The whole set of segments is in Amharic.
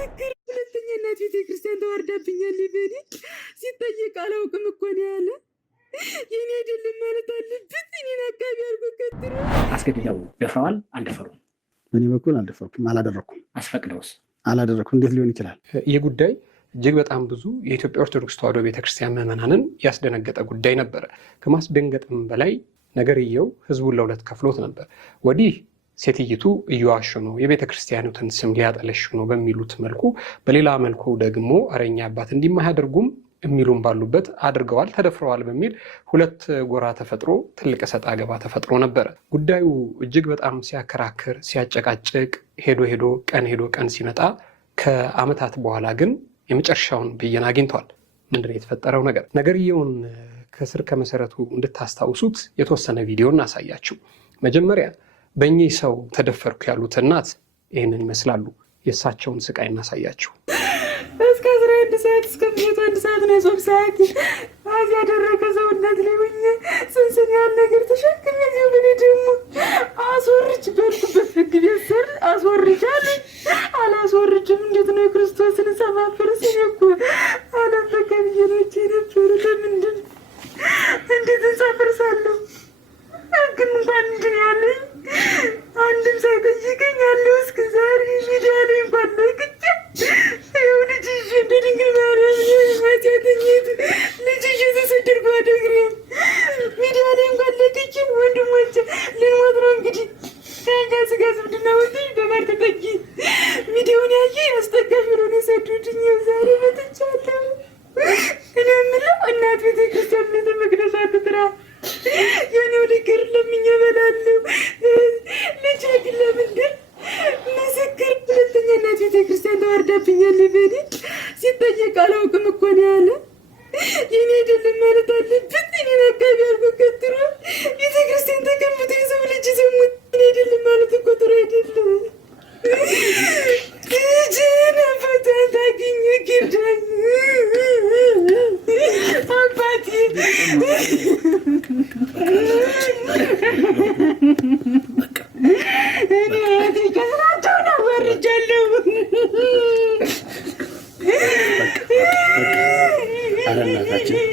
ምስክር ሁለተኛ እናት ቤተክርስቲያን ተዋርዳብኛል በኔ ሲጠየቅ አላውቅም እኮ ነው ያለ። የኔ አይደለም ማለት አለበት። እኔን አካባቢ አድርጎ ቀጥሮ አስገድደው ደፍረዋል። አልደፈሩም። በእኔ በኩል አልደፈርኩም፣ አላደረኩም። አስፈቅደውስ አላደረኩም። እንዴት ሊሆን ይችላል? ይህ ጉዳይ እጅግ በጣም ብዙ የኢትዮጵያ ኦርቶዶክስ ተዋሕዶ ቤተክርስቲያን ምዕመናንን ያስደነገጠ ጉዳይ ነበረ። ከማስደንገጥም በላይ ነገርየው ህዝቡን ለሁለት ከፍሎት ነበር። ወዲህ ሴትይቱ እየዋሹ ነው፣ የቤተ ክርስቲያኑትን ስም ሊያጠለሹ ነው በሚሉት መልኩ፣ በሌላ መልኩ ደግሞ አረኛ አባት እንዲማያደርጉም የሚሉም ባሉበት አድርገዋል፣ ተደፍረዋል በሚል ሁለት ጎራ ተፈጥሮ ትልቅ እሰጥ አገባ ተፈጥሮ ነበረ። ጉዳዩ እጅግ በጣም ሲያከራክር ሲያጨቃጭቅ ሄዶ ቀን ሲመጣ ከዓመታት በኋላ ግን የመጨረሻውን ብይን አግኝቷል። ምንድን የተፈጠረው ነገር? ነገርየውን ከስር ከመሰረቱ እንድታስታውሱት የተወሰነ ቪዲዮ እናሳያችሁ። መጀመሪያ በእኚህ ሰው ተደፈርኩ ያሉት እናት ይህንን ይመስላሉ። የእሳቸውን ስቃይ እናሳያችሁ። እስከ 11 ሰዓት እስከ ምሽቱ 1 ሰዓት ነው የጾም ሰዓት። አዚ ያደረገ ሰውነት ላይ ሆኜ ስንስን ያህል ነገር ተሸክም የዚሁ ብኔ ደግሞ አስወርጅ በልኩበት ህግ ቤተሰር አስወርጃል። አላስወርጅም እንዴት ነው የክርስቶስን ሰማፈር ሲኔኮ አለበቀ ብዬኖች የነበረ ለምንድን እንዴት እንሳፈርሳለሁ? ግን እንኳን እንድን ያለኝ አንድም ሳይጠይቀኝ ያለው እስከ ዛሬ ሚዲያ ላይ እንኳን ለቅቄ ይኸው ልጅሽ እንደ ድንግል ማርያም ኃጢአተኝት ልጅሽ የተሰደድኩ አደግሬም ሚዲያ ላይ እንኳን ለቅቄ ወንድሞቼ ልንሞት ነው እንግዲህ ከእኛ ስጋ ዝምድና ወጥኝ በማር ተጠጊ ሚዲያውን ያየ መስጠጋሽ ብሎ ነው የሰዱድኝ። ዛሬ መጥቻለሁ። እኔ የምለው እናት ቤተክርስቲያን ቤተ መቅደስ አትጥራ የኔው ነገር ለምኜ እበላለሁ። ልጅ ግን ለምንድን ምስክር ሁለተኛ እናት ቤተክርስቲያን ተዋርዳብኛል በኔ ሲጠየቅ አላውቅም እኮ ነው ያለ። የኔ አይደለም ማለት አለበት። እኔን አካባቢ አድርጎ ቀጥሮ ቤተክርስቲያን ተቀምጦ የሰው ልጅ ሰሙት። እኔ አይደለም ማለት እኮ ጥሩ አይደለም። ልጅን ፈተን ታገኘ ጊርዳኝ አባቴ እኔ ተከስራቸውን አዋርጃለሁ። አረናታችን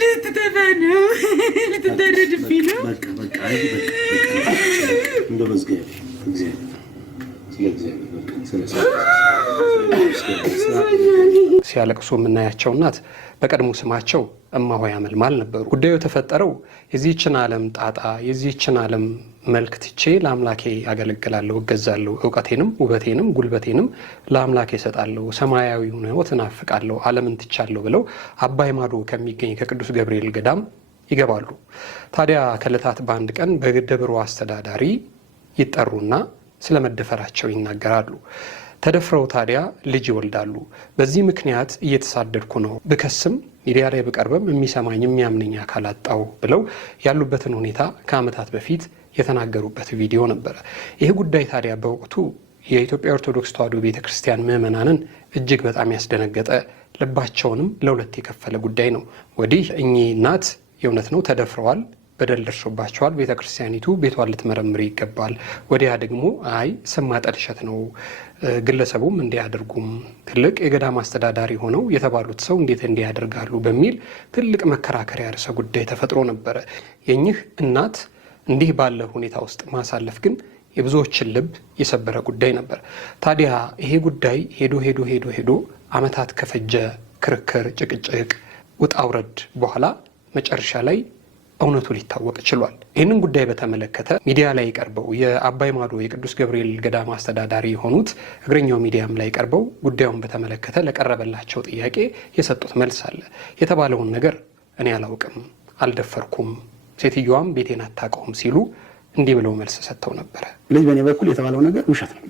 ልትጠፋ ነው፣ ልትታረድብኝ ነው። ሲያለቅሱ የምናያቸው እናት በቀድሞ ስማቸው እማሆይ አመልማል ነበሩ። ጉዳዩ የተፈጠረው የዚህችን ዓለም ጣጣ የዚህችን ዓለም መልክ ትቼ ለአምላኬ አገለግላለሁ፣ እገዛለሁ፣ እውቀቴንም ውበቴንም ጉልበቴንም ለአምላኬ እሰጣለሁ፣ ሰማያዊውን ሕይወት እናፍቃለሁ፣ ዓለምን ትቻለሁ ብለው አባይ ማዶ ከሚገኝ ከቅዱስ ገብርኤል ገዳም ይገባሉ። ታዲያ ከዕለታት በአንድ ቀን በደብሩ አስተዳዳሪ ይጠሩና ስለመደፈራቸው ይናገራሉ። ተደፍረው ታዲያ ልጅ ይወልዳሉ። በዚህ ምክንያት እየተሳደድኩ ነው፣ ብከስም ሚዲያ ላይ ብቀርብም የሚሰማኝ የሚያምነኝ አካል አጣው ብለው ያሉበትን ሁኔታ ከዓመታት በፊት የተናገሩበት ቪዲዮ ነበረ። ይህ ጉዳይ ታዲያ በወቅቱ የኢትዮጵያ ኦርቶዶክስ ተዋሕዶ ቤተክርስቲያን ምዕመናንን እጅግ በጣም ያስደነገጠ ልባቸውንም ለሁለት የከፈለ ጉዳይ ነው። ወዲህ እኚህ እናት የእውነት ነው ተደፍረዋል፣ በደል ደርሶባቸዋል፣ ቤተክርስቲያኒቱ ቤቷን ልትመረምር ይገባል። ወዲያ ደግሞ አይ ስም ማጠልሸት ነው፣ ግለሰቡም እንዲያደርጉም ትልቅ የገዳም አስተዳዳሪ ሆነው የተባሉት ሰው እንዴት እንዲያደርጋሉ በሚል ትልቅ መከራከሪያ ርዕሰ ጉዳይ ተፈጥሮ ነበረ። የኚህ እናት እንዲህ ባለ ሁኔታ ውስጥ ማሳለፍ ግን የብዙዎችን ልብ የሰበረ ጉዳይ ነበር። ታዲያ ይሄ ጉዳይ ሄዶ ዓመታት ከፈጀ ክርክር፣ ጭቅጭቅ፣ ውጣ ውረድ በኋላ መጨረሻ ላይ እውነቱ ሊታወቅ ችሏል። ይህንን ጉዳይ በተመለከተ ሚዲያ ላይ ቀርበው የአባይ ማዶ የቅዱስ ገብርኤል ገዳም አስተዳዳሪ የሆኑት እግረኛው ሚዲያም ላይ ቀርበው ጉዳዩን በተመለከተ ለቀረበላቸው ጥያቄ የሰጡት መልስ አለ። የተባለውን ነገር እኔ አላውቅም፣ አልደፈርኩም፣ ሴትዮዋም ቤቴን አታውቀውም ሲሉ እንዲህ ብለው መልስ ሰጥተው ነበረ። ልጅ በእኔ በኩል የተባለው ነገር ውሸት ነው።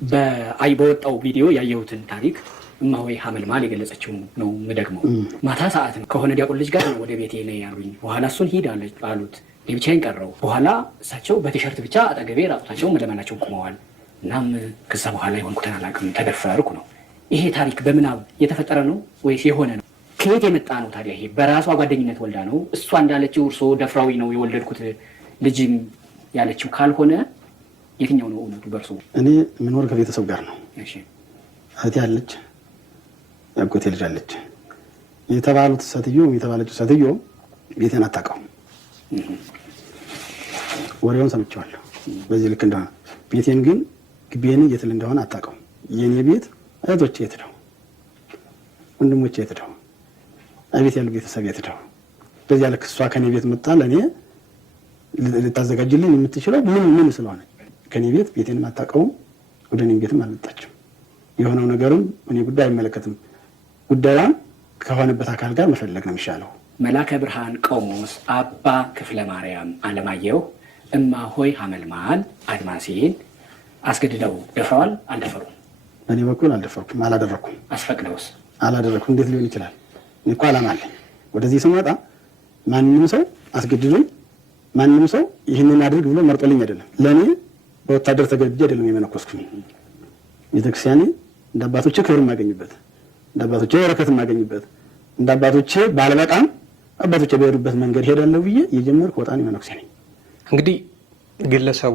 በወጣው ቪዲዮ ያየሁትን ታሪክ እማሆይ ሐመልማል የገለጸችው ነው የምደግመው። ማታ ሰዓት ነው ከሆነ ዲያቆን ልጅ ጋር ነው ወደ ቤቴ ነው ያሉኝ። በኋላ እሱን ሂድ አሉት። ብቻዬን ቀረው። በኋላ እሳቸው በቲሸርት ብቻ አጠገቤ ራቁታቸው መለመናቸውን ቁመዋል። እናም ከዛ በኋላ የሆንኩትን አላውቅም፣ ተደፈርኩ ነው። ይሄ ታሪክ በምናብ የተፈጠረ ነው ወይስ የሆነ ነው? ከየት የመጣ ነው ታዲያ? ይሄ በራሷ ጓደኝነት ወልዳ ነው እሷ እንዳለችው እርሶ ደፍራዊ ነው የወለድኩት ልጅም ያለችው ካልሆነ የትኛው ነው እውነቱ በእርሶ? እኔ የምኖር ከቤተሰብ ጋር ነው። እህቴ አለች፣ ያጎቴ ልጅ አለች። የተባለችው ሴትዮ ቤቴን አታውቀውም። ወሬውን ሰምቼዋለሁ በዚህ ልክ እንደሆነ። ቤቴን ግን ግቤን የትል እንደሆነ አታውቀውም። የኔ ቤት እህቶቼ የት ነው? ወንድሞቼ የት ነው? አቤት ያሉ ቤተሰብ የት ነው? በዚያ ልክ እሷ ከኔ ቤት መጣ ለኔ ልታዘጋጅልኝ የምትችለው ምን ስለሆነ ከኔ ቤቴን አታውቀውም። ወደ እኔ ቤትም አልመጣችም። የሆነው ነገርም እኔ ጉዳይ አይመለከትም። ጉዳዩን ከሆነበት አካል ጋር መፈለግ ነው የሚሻለው። መላከ ብርሃን ቆሞስ አባ ክፍለ ማርያም አለማየሁ እማሆይ ሐመልማል አድማሴን አስገድደው ደፍረዋል አልደፈሩም? በእኔ በኩል አልደፈርኩም፣ አላደረኩም። አስፈቅደውስ? አላደረኩም። እንዴት ሊሆን ይችላል? እኔ እኮ ዓላማ አለኝ። ወደዚህ ስመጣ ማንም ሰው አስገድዶኝ ማንም ሰው ይህንን አድርግ ብሎ መርጦልኝ አይደለም። ለእኔ በወታደር ተገድጄ አይደለም የመነኮስኩኝ። ቤተክርስቲያኔ እንደ አባቶቼ ክብር የማገኝበት፣ እንደ አባቶቼ በረከት የማገኝበት፣ እንደ አባቶቼ ባልበቃም አባቶቼ በሄዱበት መንገድ ሄዳለሁ ብዬ የጀመርኩ ወጣኔ መነኩሴ ነኝ። እንግዲህ ግለሰቡ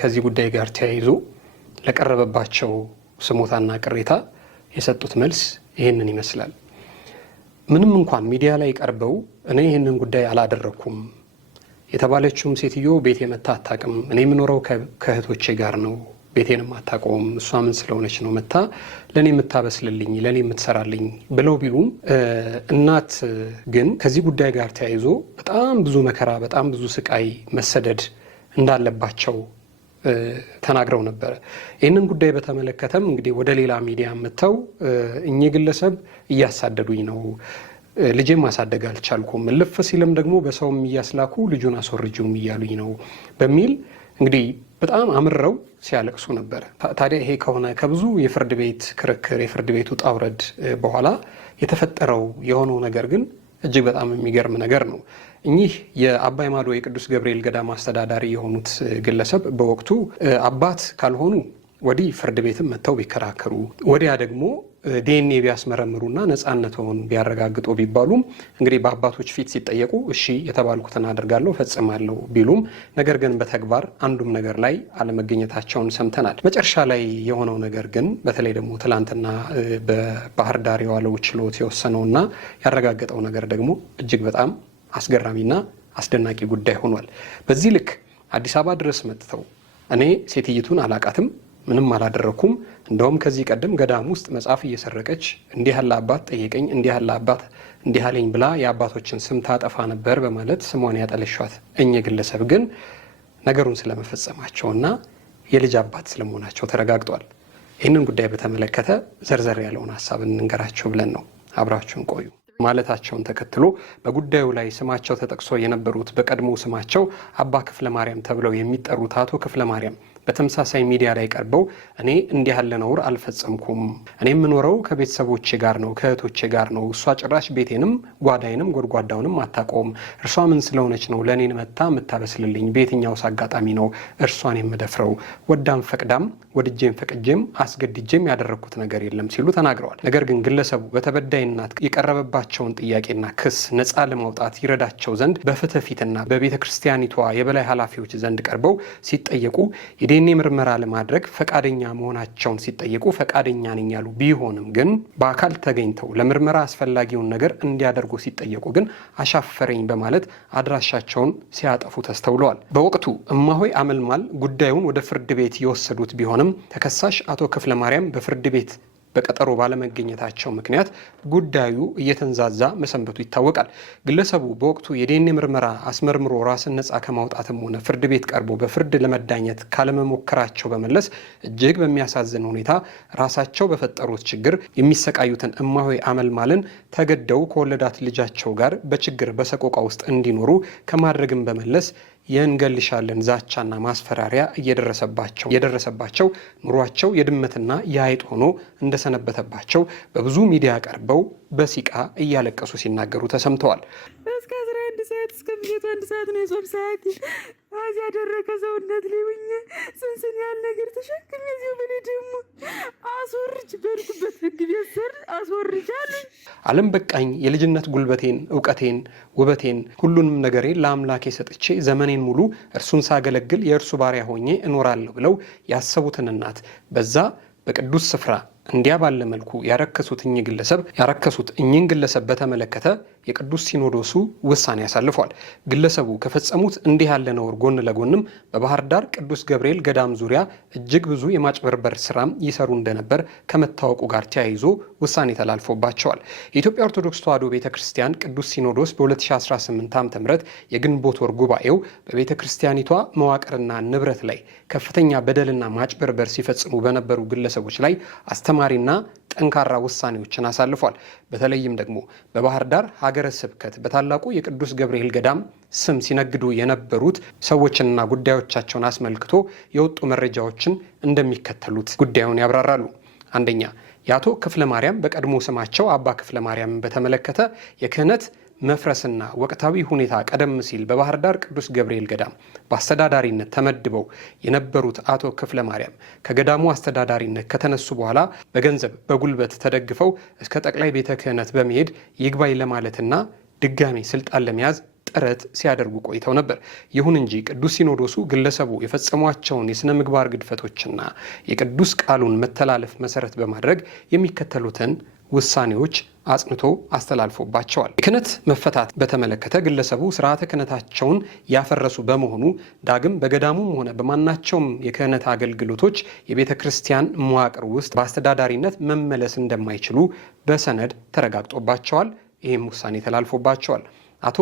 ከዚህ ጉዳይ ጋር ተያይዞ ለቀረበባቸው ስሞታና ቅሬታ የሰጡት መልስ ይህንን ይመስላል። ምንም እንኳን ሚዲያ ላይ ቀርበው እኔ ይህንን ጉዳይ አላደረኩም የተባለችውም ሴትዮ ቤት የመታ አታውቅም፣ እኔ የምኖረው ከእህቶቼ ጋር ነው፣ ቤቴንም አታውቀውም፣ እሷ ምን ስለሆነች ነው መታ ለእኔ የምታበስልልኝ ለእኔ የምትሰራልኝ ብለው ቢሉም እናት ግን ከዚህ ጉዳይ ጋር ተያይዞ በጣም ብዙ መከራ፣ በጣም ብዙ ስቃይ፣ መሰደድ እንዳለባቸው ተናግረው ነበረ። ይህንን ጉዳይ በተመለከተም እንግዲህ ወደ ሌላ ሚዲያ መጥተው እኚህ ግለሰብ እያሳደዱኝ ነው፣ ልጄም ማሳደግ አልቻልኩም፣ እልፍ ሲልም ደግሞ በሰውም እያስላኩ ልጁን አስወርጂውም እያሉኝ ነው በሚል እንግዲህ በጣም አምረው ሲያለቅሱ ነበረ። ታዲያ ይሄ ከሆነ ከብዙ የፍርድ ቤት ክርክር የፍርድ ቤት ውጣ ውረድ በኋላ የተፈጠረው የሆነው ነገር ግን እጅግ በጣም የሚገርም ነገር ነው። እኚህ የአባይ ማዶ የቅዱስ ገብርኤል ገዳም አስተዳዳሪ የሆኑት ግለሰብ በወቅቱ አባት ካልሆኑ ወዲህ ፍርድ ቤትም መጥተው ቢከራከሩ ወዲያ ደግሞ ዲኤንኤ ቢያስመረምሩና ነፃነቱን ቢያረጋግጡ ቢባሉም እንግዲህ በአባቶች ፊት ሲጠየቁ እሺ የተባልኩትን አደርጋለሁ ፈጽማለሁ ቢሉም ነገር ግን በተግባር አንዱም ነገር ላይ አለመገኘታቸውን ሰምተናል። መጨረሻ ላይ የሆነው ነገር ግን በተለይ ደግሞ ትላንትና በባህር ዳር የዋለው ችሎት የወሰነውና ያረጋገጠው ነገር ደግሞ እጅግ በጣም አስገራሚና አስደናቂ ጉዳይ ሆኗል። በዚህ ልክ አዲስ አበባ ድረስ መጥተው እኔ ሴትይቱን አላቃትም፣ ምንም አላደረኩም፣ እንደውም ከዚህ ቀደም ገዳም ውስጥ መጽሐፍ እየሰረቀች እንዲህ ያለ አባት ጠየቀኝ፣ እንዲህ ያለ አባት እንዲህ አለኝ ብላ የአባቶችን ስም ታጠፋ ነበር በማለት ስሟን ያጠለሿት እኚህ ግለሰብ ግን ነገሩን ስለመፈጸማቸውና የልጅ አባት ስለመሆናቸው ተረጋግጧል። ይህንን ጉዳይ በተመለከተ ዘርዘር ያለውን ሀሳብ እንንገራቸው ብለን ነው። አብራችሁን ቆዩ። ማለታቸውን ተከትሎ በጉዳዩ ላይ ስማቸው ተጠቅሶ የነበሩት በቀድሞ ስማቸው አባ ክፍለ ማርያም ተብለው የሚጠሩት አቶ ክፍለ ማርያም በተመሳሳይ ሚዲያ ላይ ቀርበው እኔ እንዲህ ያለ ነውር አልፈጸምኩም፣ እኔ የምኖረው ከቤተሰቦቼ ጋር ነው፣ ከእህቶቼ ጋር ነው፣ እሷ ጭራሽ ቤቴንም ጓዳይንም ጎድጓዳውንም አታውቀውም፣ እርሷ ምን ስለሆነች ነው ለእኔን መታ የምታበስልልኝ? በየትኛውስ አጋጣሚ ነው እርሷን የምደፍረው? ወዳም ፈቅዳም ወድጄም ፈቅጄም አስገድጄም ያደረግኩት ነገር የለም ሲሉ ተናግረዋል። ነገር ግን ግለሰቡ በተበዳይ እናት የቀረበባቸውን ጥያቄና ክስ ነፃ ለማውጣት ይረዳቸው ዘንድ በፍትህ ፊትና በቤተ ክርስቲያኒቷ የበላይ ኃላፊዎች ዘንድ ቀርበው ሲጠየቁ የዲኤንኤ ምርመራ ለማድረግ ፈቃደኛ መሆናቸውን ሲጠየቁ ፈቃደኛ ነኝ ያሉ ቢሆንም ግን በአካል ተገኝተው ለምርመራ አስፈላጊውን ነገር እንዲያደርጉ ሲጠየቁ ግን አሻፈረኝ በማለት አድራሻቸውን ሲያጠፉ ተስተውለዋል። በወቅቱ እማሆይ ሐመልማል ጉዳዩን ወደ ፍርድ ቤት የወሰዱት ቢሆንም ተከሳሽ አቶ ክፍለ ማርያም በፍርድ ቤት በቀጠሮ ባለመገኘታቸው ምክንያት ጉዳዩ እየተንዛዛ መሰንበቱ ይታወቃል። ግለሰቡ በወቅቱ የዲኤንኤ ምርመራ አስመርምሮ ራስን ነፃ ከማውጣትም ሆነ ፍርድ ቤት ቀርቦ በፍርድ ለመዳኘት ካለመሞከራቸው በመለስ እጅግ በሚያሳዝን ሁኔታ ራሳቸው በፈጠሩት ችግር የሚሰቃዩትን እማሆይ ሐመልማልን ተገደው ከወለዳት ልጃቸው ጋር በችግር በሰቆቃ ውስጥ እንዲኖሩ ከማድረግም በመለስ የእንገልሻለን ዛቻና ማስፈራሪያ እየደረሰባቸው ኑሯቸው የድመትና የአይጥ ሆኖ እንደሰነበተባቸው በብዙ ሚዲያ ቀርበው በሲቃ እያለቀሱ ሲናገሩ ተሰምተዋል። እስከ 11 ሰዓት እስከ ምሽቱ 1 ሰዓት ነው የጾም ሰዓት። አዚያ ያደረከ ሰውነት ሊውኝ ስንስን ያል ነገር ተሸክም የዚሁ በኔ ደግሞ አስወርጅ በርኩበት ህግ ቤተሰር አስወርጃለሁ። ዓለም በቃኝ የልጅነት ጉልበቴን፣ እውቀቴን፣ ውበቴን፣ ሁሉንም ነገሬን ለአምላኬ ሰጥቼ ዘመኔን ሙሉ እርሱን ሳገለግል የእርሱ ባሪያ ሆኜ እኖራለሁ ብለው ያሰቡትን እናት በዛ በቅዱስ ስፍራ እንዲያ ባለ መልኩ ያረከሱት እኚህን ግለሰብ በተመለከተ የቅዱስ ሲኖዶሱ ውሳኔ ያሳልፏል። ግለሰቡ ከፈጸሙት እንዲህ ያለ ነውር ጎን ለጎንም በባህር ዳር ቅዱስ ገብርኤል ገዳም ዙሪያ እጅግ ብዙ የማጭበርበር ስራም ይሰሩ እንደነበር ከመታወቁ ጋር ተያይዞ ውሳኔ ተላልፎባቸዋል። የኢትዮጵያ ኦርቶዶክስ ተዋሕዶ ቤተክርስቲያን ቅዱስ ሲኖዶስ በ2018 ዓ.ም የግንቦት ወር ጉባኤው በቤተክርስቲያኒቷ መዋቅርና ንብረት ላይ ከፍተኛ በደልና ማጭበርበር ሲፈጽሙ በነበሩ ግለሰቦች ላይ አስተማሪና ጠንካራ ውሳኔዎችን አሳልፏል። በተለይም ደግሞ በባህር ዳር ሀገረ ስብከት በታላቁ የቅዱስ ገብርኤል ገዳም ስም ሲነግዱ የነበሩት ሰዎችንና ጉዳዮቻቸውን አስመልክቶ የወጡ መረጃዎችን እንደሚከተሉት ጉዳዩን ያብራራሉ። አንደኛ፣ የአቶ ክፍለ ማርያም በቀድሞ ስማቸው አባ ክፍለ ማርያምን በተመለከተ የክህነት መፍረስና ወቅታዊ ሁኔታ ቀደም ሲል በባህር ዳር ቅዱስ ገብርኤል ገዳም በአስተዳዳሪነት ተመድበው የነበሩት አቶ ክፍለ ማርያም ከገዳሙ አስተዳዳሪነት ከተነሱ በኋላ በገንዘብ በጉልበት ተደግፈው እስከ ጠቅላይ ቤተ ክህነት በመሄድ ይግባኝ ለማለትና ድጋሚ ስልጣን ለመያዝ ጥረት ሲያደርጉ ቆይተው ነበር። ይሁን እንጂ ቅዱስ ሲኖዶሱ ግለሰቡ የፈጸሟቸውን የሥነ ምግባር ግድፈቶችና የቅዱስ ቃሉን መተላለፍ መሰረት በማድረግ የሚከተሉትን ውሳኔዎች አጽንቶ አስተላልፎባቸዋል። የክህነት መፈታት በተመለከተ ግለሰቡ ስርዓተ ክህነታቸውን ያፈረሱ በመሆኑ ዳግም በገዳሙም ሆነ በማናቸውም የክህነት አገልግሎቶች የቤተ ክርስቲያን መዋቅር ውስጥ በአስተዳዳሪነት መመለስ እንደማይችሉ በሰነድ ተረጋግጦባቸዋል። ይህም ውሳኔ ተላልፎባቸዋል። አቶ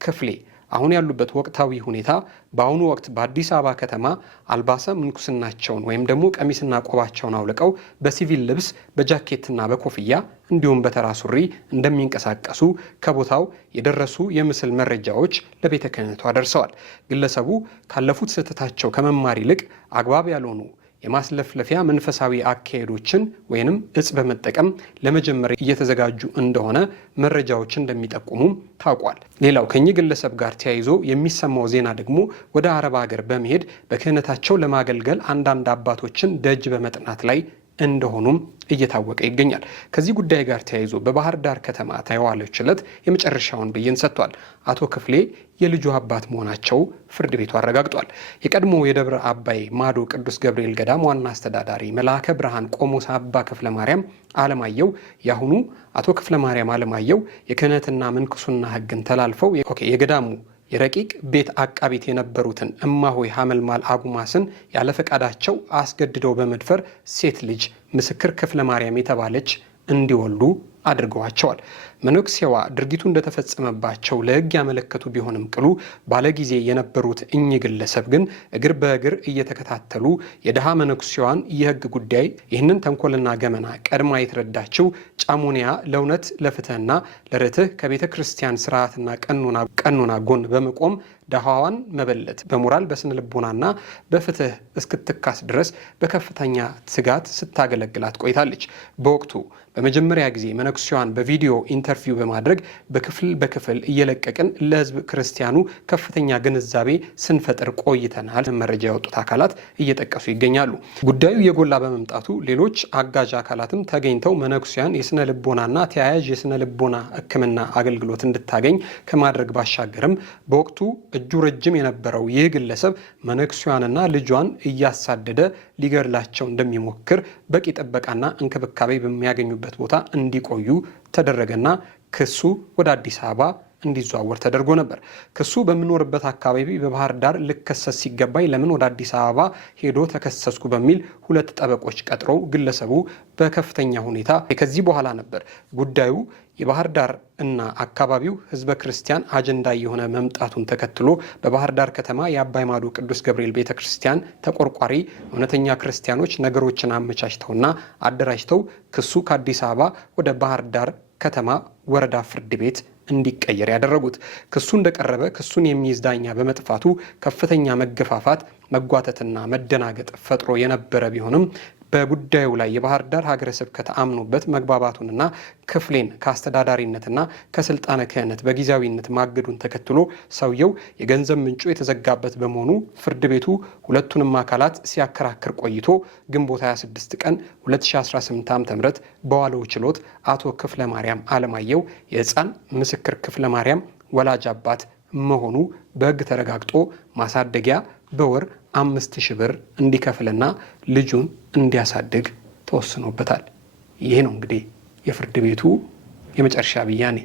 ክፍሌ አሁን ያሉበት ወቅታዊ ሁኔታ በአሁኑ ወቅት በአዲስ አበባ ከተማ አልባሰ ምንኩስናቸውን ወይም ደግሞ ቀሚስና ቆባቸውን አውልቀው በሲቪል ልብስ በጃኬትና በኮፍያ እንዲሁም በተራ ሱሪ እንደሚንቀሳቀሱ ከቦታው የደረሱ የምስል መረጃዎች ለቤተ ክህነቷ ደርሰዋል። ግለሰቡ ካለፉት ስህተታቸው ከመማር ይልቅ አግባብ ያልሆኑ የማስለፍለፊያ መንፈሳዊ አካሄዶችን ወይንም እጽ በመጠቀም ለመጀመር እየተዘጋጁ እንደሆነ መረጃዎች እንደሚጠቁሙም ታውቋል። ሌላው ከኚህ ግለሰብ ጋር ተያይዞ የሚሰማው ዜና ደግሞ ወደ አረብ ሀገር በመሄድ በክህነታቸው ለማገልገል አንዳንድ አባቶችን ደጅ በመጥናት ላይ እንደሆኑም እየታወቀ ይገኛል። ከዚህ ጉዳይ ጋር ተያይዞ በባህር ዳር ከተማ የዋለው ችሎት የመጨረሻውን ብይን ሰጥቷል። አቶ ክፍሌ የልጁ አባት መሆናቸው ፍርድ ቤቱ አረጋግጧል። የቀድሞ የደብረ አባይ ማዶ ቅዱስ ገብርኤል ገዳም ዋና አስተዳዳሪ መልአከ ብርሃን ቆሞስ አባ ክፍለ ማርያም አለማየሁ የአሁኑ አቶ ክፍለ ማርያም አለማየሁ የክህነትና ምንኩስና ሕግን ተላልፈው የገዳሙ የረቂቅ ቤት አቃቢት የነበሩትን እማሆይ ሐመልማል አጉማስን ያለ ፈቃዳቸው አስገድደው በመድፈር ሴት ልጅ ምስክር ክፍለ ማርያም የተባለች እንዲወልዱ አድርገዋቸዋል። መነኩሴዋ ድርጊቱ እንደተፈጸመባቸው ለሕግ ያመለከቱ ቢሆንም ቅሉ ባለጊዜ የነበሩት እኚህ ግለሰብ ግን እግር በእግር እየተከታተሉ የድሃ መነኩሴዋን የሕግ ጉዳይ ይህንን ተንኮልና ገመና ቀድማ የተረዳችው ጫሞኒያ ለእውነት ለፍትህና ለርትህ ከቤተ ክርስቲያን ስርዓትና ቀኖና ጎን በመቆም ድሃዋን መበለት በሞራል በስነ ልቦናና በፍትህ እስክትካስ ድረስ በከፍተኛ ትጋት ስታገለግላት ቆይታለች። በወቅቱ በመጀመሪያ ጊዜ መነኩሴዋን በቪዲዮ ኢንተርቪው በማድረግ በክፍል እየለቀቅን ለህዝብ ክርስቲያኑ ከፍተኛ ግንዛቤ ስንፈጥር ቆይተናል መረጃ ያወጡት አካላት እየጠቀሱ ይገኛሉ። ጉዳዩ የጎላ በመምጣቱ ሌሎች አጋዥ አካላትም ተገኝተው መነኩሴዋን የስነ ልቦናና ተያያዥ የስነ ልቦና ሕክምና አገልግሎት እንድታገኝ ከማድረግ ባሻገርም በወቅቱ እጁ ረጅም የነበረው ይህ ግለሰብ መነኩሴዋንና ልጇን እያሳደደ ሊገድላቸው እንደሚሞክር በቂ ጥበቃና እንክብካቤ በሚያገኙበት ቦታ እንዲቆዩ ተደረገና ክሱ ወደ አዲስ አበባ እንዲዘዋወር ተደርጎ ነበር። ክሱ በሚኖርበት አካባቢ በባህር ዳር ልከሰስ ሲገባኝ ለምን ወደ አዲስ አበባ ሄዶ ተከሰስኩ በሚል ሁለት ጠበቆች ቀጥረው ግለሰቡ በከፍተኛ ሁኔታ ከዚህ በኋላ ነበር ጉዳዩ የባህር ዳር እና አካባቢው ህዝበ ክርስቲያን አጀንዳ የሆነ መምጣቱን ተከትሎ በባህር ዳር ከተማ የአባይ ማዶ ቅዱስ ገብርኤል ቤተክርስቲያን ተቆርቋሪ እውነተኛ ክርስቲያኖች ነገሮችን አመቻችተውና አደራጅተው ክሱ ከአዲስ አበባ ወደ ባህር ዳር ከተማ ወረዳ ፍርድ ቤት እንዲቀየር ያደረጉት። ክሱ እንደቀረበ ክሱን የሚይዝ ዳኛ በመጥፋቱ ከፍተኛ መገፋፋት፣ መጓተትና መደናገጥ ፈጥሮ የነበረ ቢሆንም በጉዳዩ ላይ የባህር ዳር ሀገረ ስብከት አምኖበት መግባባቱንና ክፍሌን ከአስተዳዳሪነትና ከስልጣነ ክህነት በጊዜያዊነት ማገዱን ተከትሎ ሰውየው የገንዘብ ምንጩ የተዘጋበት በመሆኑ ፍርድ ቤቱ ሁለቱንም አካላት ሲያከራክር ቆይቶ ግንቦት 26 ቀን 2018 ዓ.ም በዋለው ችሎት አቶ ክፍለ ማርያም አለማየሁ የሕፃን ምስክር ክፍለ ማርያም ወላጅ አባት መሆኑ በሕግ ተረጋግጦ ማሳደጊያ በወር 5,000 ብር እንዲከፍልና ልጁን እንዲያሳድግ ተወስኖበታል። ይህ ነው እንግዲህ የፍርድ ቤቱ የመጨረሻ ብያኔ።